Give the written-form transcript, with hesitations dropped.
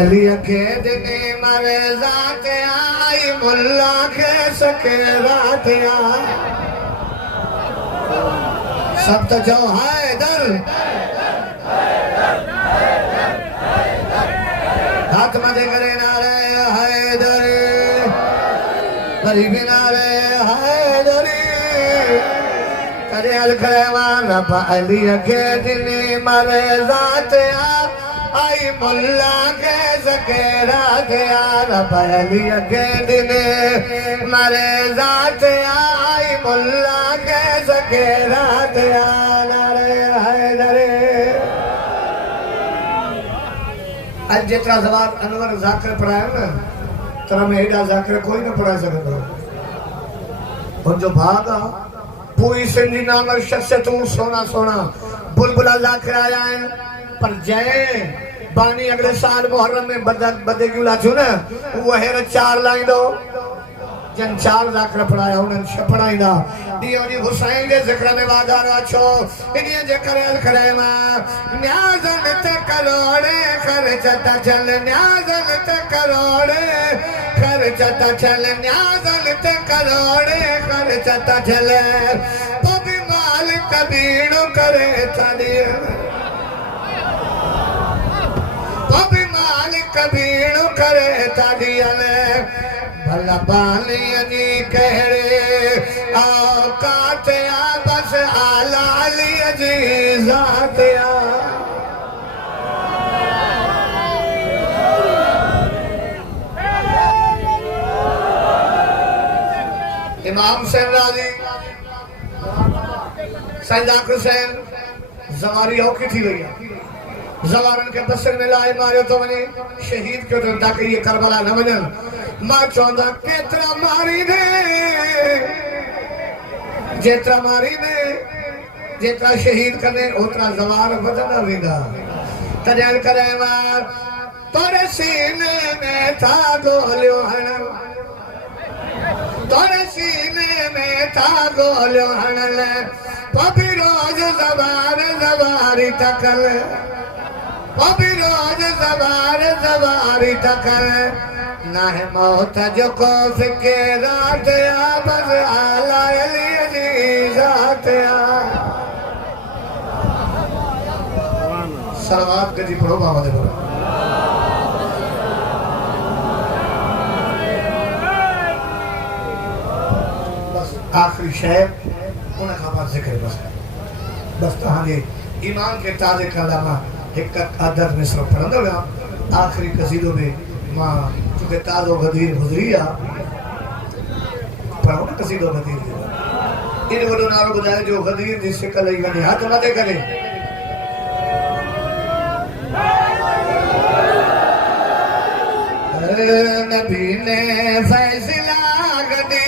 अली के दिने मरे जात आई मुल्ला के सके रात सब तो जो है दर हाथ मदे करे नारे हैदर गरीबी नारे हैदरी करे अल खैमान अली के दिने मरे जात आई मुल्ला के सकेरा गया रबली के दिने मरे जात आई मुल्ला के सकेरा गया नारे हैदरे आज जितना जवाब अनवर जाकर पढ़ाया ना तरह में हेडा जाकर कोई ना पढ़ा सकता और जो भागा पूरी सिंधी नाम शख्स तू सोना सोना बुलबुला जाकर आया है पर जय बानी अगले साल मुहर्रम में बदे क्यों लाचू ना वो है 4 लाइन दो जन 4 जाकर पढ़ाया उन्हें पढ़ाईंदा दियो जी हुसैन के जिक्र में वादा राछो इन्हें जे करे अल खरेमा न्याज़न ते करोड़े खर्चता चल न्याज़न ते करोड़े खर्चता चल न्याज़न ते करोड़े खर्चता चल तो भी माल कबीड़ो करे चली कबीड़ो करे तादियले भला बालियनी कहरे औकात आ बस आलाली जी जात आ इमाम हुसैन राजी सैयद आखिर हुसैन जवारी औखी थी रही है जवारन के बसर में लाए मारियो तो मने शहीद क्यों तो ताकि ये करबला न वजन मां चौंदा केतरा मारी ने जेतरा मारी ने जेतरा शहीद करने उतना जवार वजन वेगा तजल करे मार तोरे सीने में था गोलियो हण तोरे सीने में था गोलियो हण ले पपी रोज जवारी तकल अभी रोज सवारी तकर ना है मौत जो कोफ के रात आ बस आला अली जात आ सलावत गदी पढ़ो बाबा दे पढ़ो बस आखिरी शेर उन्हें खबर जिक्र बस तहां ईमान के ताज़े कलामा एक आदत में सब पढ़ंदो विया आखिरी कसीदो में मां चूंकि ताज़ो गदीर गुज़री आ पढ़ो न कसीदो गदीर इन वॾो नालो ॿुधाए जो गदीर जी शिकल ई वञे हथ मथे करे नबी ने फैज़